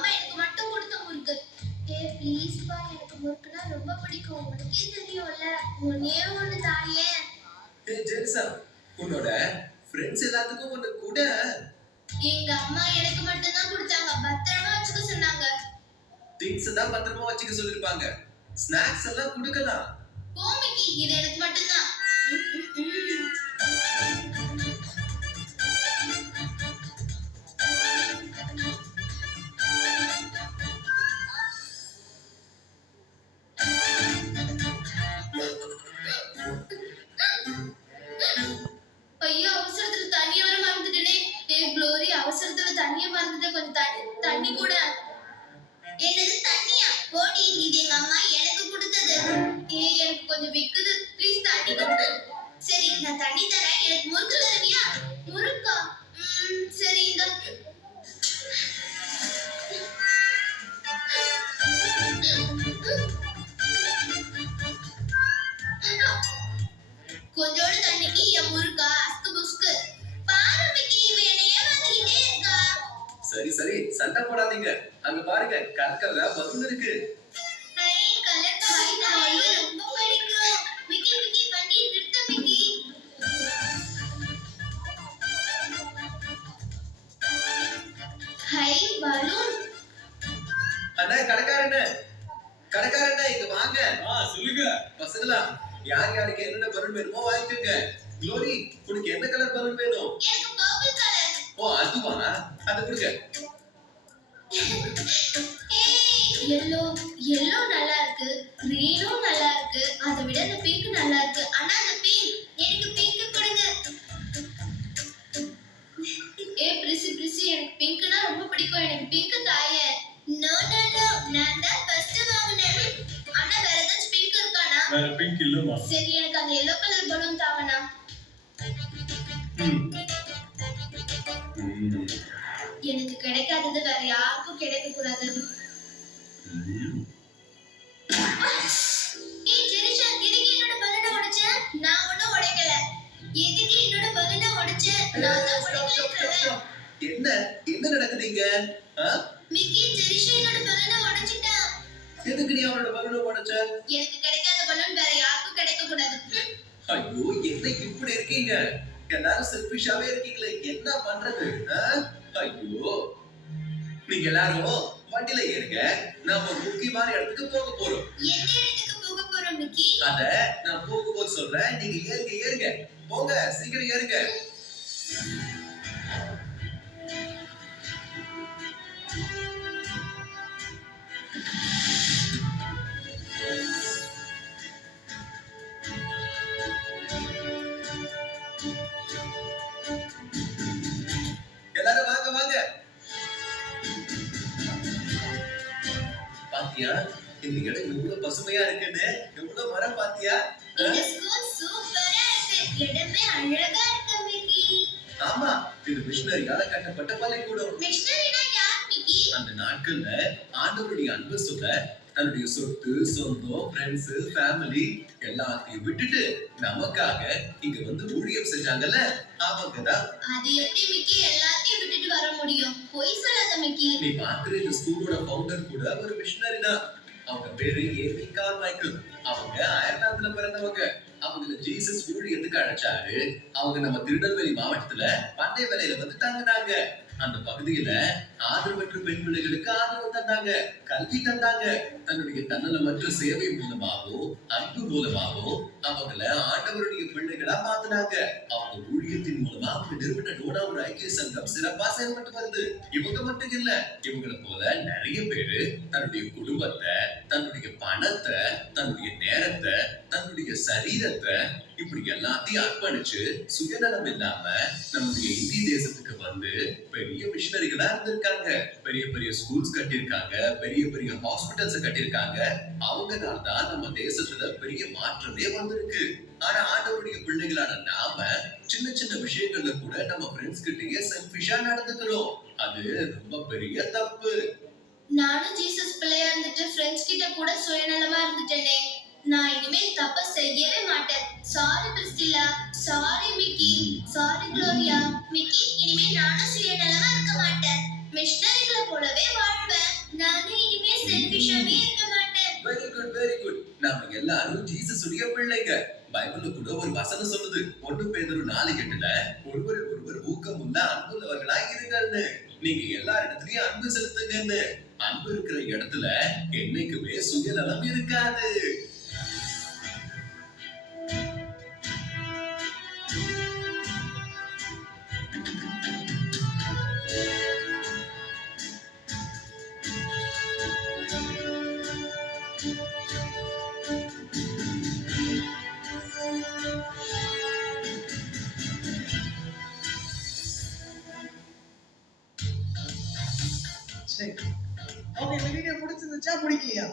அம்மா எனக்கு மட்டும் கொடுத்த முறுக்கு. ப்ளீஸ் பா, எனக்கு முறுக்குனா ரொம்ப பிடிக்கும். உனக்கே தெரியும்ல. ஒண்ணே ஒண்ணு தாயே. ஜென்சா, உன்னோட ஃப்ரெண்ட்ஸ் எல்லாத்துக்கும் ஒண்ணு கூட. எங்க அம்மா எனக்கு மட்டும் தான் கொடுத்தாங்க. பத்திரமா வச்சுக்க சொன்னாங்க. திங்ஸ் தான் பத்திரமா வச்சுக்க சொல்லிருப்பாங்க. ஸ்நாக்ஸ் எல்லாம் கொடுக்கலாம். மிக்கி, இது எனக்கு மட்டும் தான். ஐயோ, அவசரத்துல தண்ணி வர மறந்துட்டேனே. க்ளோரி, அவசரத்துல தண்ணிய மறந்துட்டேன். கொஞ்சம் தண்ணி கூட. என்னது தண்ணியா? போடி, இது எங்க அம்மா எனக்கு கொடுத்தது. எனக்கு கொஞ்சம் விக்குது. ப்ளீஸ் தண்ணி கொடு. சரி, நான் தண்ணி தரேன். எனக்கு முறுக்கு தருவியா? முறுக்கா? சரி, இந்த கொஞ்சோடு தண்ணிக்கு என் முறுக்கா அஸ்கு புஸ்கு. பாரு மிக்கி, இவ என்னை ஏமாத்திக்கிட்டே இருக்கா. சரி சரி, சண்டை போடாதீங்க. அங்க பாருங்க, கற்கல்ல பலூன் இருக்கு. ஹை, கலர் பலூன் ரொம்ப பிடிக்கும். மிக்கி மிக்கி, வண்டி நிறுத்து மிக்கி. Hi, balloon. அண்ணா, கடைக்காரண்ணே இங்க வாங்க. சொல்லுங்க பசங்களா, யார் யாருக்கு என்னென்ன பலூன் வேணுமோ வாங்கிக்கோங்க. க்ளோரி, உனக்கு என்ன கலர் பலூன் வேணும்? எனக்கு பர்பிள் கலர். அதுவா? அது கொடுங்க. yellow நல்லா இருக்கு. greenும் நல்லா இருக்கு. அதை விட இந்த pink நல்லா இருக்கு. ஆனா அந்த pink, எனக்கு pink கொடுங்க. பிரிசி, எனக்கு பிங்க்னா ரொம்ப பிடிக்கும். எனக்கு pink தாயே. நோ, நான் தான் ஃபர்ஸ்ட் வாங்குனேன். ஆனா வேற ஏதாச்சும் pink இருக்கானா? வேற பிங்க் இல்லமா. சரி, எனக்கு அந்த yellow கலர் பலூன் தாங்கண்ணா. எனக்கு கிடைக்காதது வேற யாருக்கும் கிடைக்க கூடாது. ஜெரிஷா, எதுக்கு என்னோட பலூனை உடைச்ச? நான் ஒண்ணும் உடைக்கல. எதுக்கு என்னோட பலூனை உடைச்ச? நான் தான் உடைக்கல. என்ன நடக்குதுங்க? மிக்கி, ஜெரிஷா என்னோட பலூனை உடைச்சிட்டா. எதுக்கு நீ அவனோட பலூனை உடைச்ச? எனக்கு கிடைக்காத பலூன் வேற யாருக்கும் கிடைக்க கூடாது. ஐயோ, என்ன இப்படி இருக்கீங்க? எல்லாரும் செல்ஃபிஷாவே இருக்கீங்களே, என்ன பண்றது? ஐயோ, நீங்க எல்லாரும் வண்டியில ஏறுங்க. நாம முக்கியமான இடத்துக்கு போக போறோம். எந்த இடத்துக்கு போக போறோம் மிக்கி? அத நான் போகும்போது சொல்றேன். நீங்க ஏறுங்க. போங்க, சீக்கிரம் ஏறுங்க. எல்லாரும் வாங்க. பாத்தியா, இந்த இடம் எவ்வளவு பசுமையா இருக்குன்னு? எவ்வளவு மரம் பாத்தியா? இந்த ஸ்கூல் சூப்பரா இருக்கு. இடமே அழகா இருக்கு மிக்கி. ஆமா, இது மிஷனரியால கட்டப்பட்ட பள்ளிக்கூடம். மிஷனரினா யார் மிக்கி? அந்த நாட்கள்ல ஆண்டவருடைய அன்பு சொல்ல தன்னுடைய சொத்து, சொந்தம், ஃப்ரெண்ட்ஸ், ஃபேமிலி எல்லாத்தையும் விட்டுட்டு நமக்காக இங்க வந்து ஊழியம் செஞ்சாங்கல்ல, அவங்கதான். அது எப்படி மிக்கி எல்லாத்தையும் விட்டுட்டு வர முடியும்? பொய் சொல்லாத மிக்கி. நீ பாக்குற இந்த ஸ்கூலோட ஃபவுண்டர் கூட ஒரு மிஷனரி தான். அவங்க பேரு ஏபி கார்மைக்கேல். அவங்க அயர்லாந்துல பிறந்தவங்க. அவங்கள ஜீசஸ் ஊழியத்துக்கு அழைச்சாரு. அவங்க நம்ம திருநெல்வேலி மாவட்டத்துல பண்டை வேலையில வந்து தங்கினாங்க. அந்த பகுதியில ஆதரவற்ற பெண் பிள்ளைகளுக்கு ஆதரவு தந்தாங்க, கல்வி தந்தாங்க. தன்னுடைய தன்னலமற்ற சேவை மூலமாகவும் அன்பு மூலமாகவும் அவங்கள ஆண்டவருடைய பிள்ளைகளா மாத்தினாங்க. அவங்க ஊழியத்தின் மூலமா அவங்க நிறுவன டோனா ஒரு ஐக்கிய சங்கம் சிறப்பா செயல்பட்டு வருது. இவங்க மட்டும் இல்ல, இவங்களை போல நிறைய பேரு தன்னுடைய குடும்பத்தை, தன்னுடைய பணத்தை, தன்னுடைய நேரத்தை, தன்னுடைய சரீரத்தை இப்படி எல்லாத்தையும் அர்ப்பணிச்சு சுயநலம் இல்லாம நம்முடைய இந்திய தேசத்துக்கு வந்து பெரிய மிஷனரிகளா இருந்திருக்காங்க. பெரிய பெரிய ஸ்கூல்ஸ் கட்டியிருக்காங்க, பெரிய பெரிய ஹாஸ்பிட்டல்ஸ் கட்டியிருக்காங்க. அவங்கனால தான் நம்ம தேசத்துல பெரிய மாற்றமே வந்திருக்கு. ஆனா ஆண்டவருடைய பிள்ளைகளான நாம சின்ன சின்ன விஷயங்கள்ல கூட நம்ம ஃப்ரெண்ட்ஸ் கிட்டயே செல்ஃபிஷா நடந்துக்கிறோம். அது ரொம்ப பெரிய தப்பு. நானும் ஜீசஸ் பிள்ளையா இருந்துட்டு ஃப்ரெண்ட்ஸ் கிட்ட கூட சுயநலமா இருந்துட்டேனே. நான் இனிமேல் தப்ப செய்யவே மாட்டேன். Sorry Priscilla, sorry Mickey, sorry Gloria. Mickey, இனிமேல் நானும் சுயநலமா இருக்க மாட்டேன். மிஷனரிகளை போலவே வாழ்வேன். நாம எல்லாரும் ஜீசஸ் உடைய பிள்ளைங்க. பைபிள்ல கூட ஒரு வசனம் சொல்லுது, 1 பேதுரு 4:8ல, ஒருவரை ஒருவர் ஊக்கமுள்ள அன்புள்ளவர்களாய் இருங்கன்னு. நீங்க எல்லாரிடத்துலயும் அன்பு செலுத்துங்கன்னு. அன்பு இருக்கிற இடத்துல என்னைக்குமே சுயநலம் இருக்காது. சரி. ஓகே, இந்த வீடியோ பிடிச்சிருந்துச்சா பிடிக்கலையா?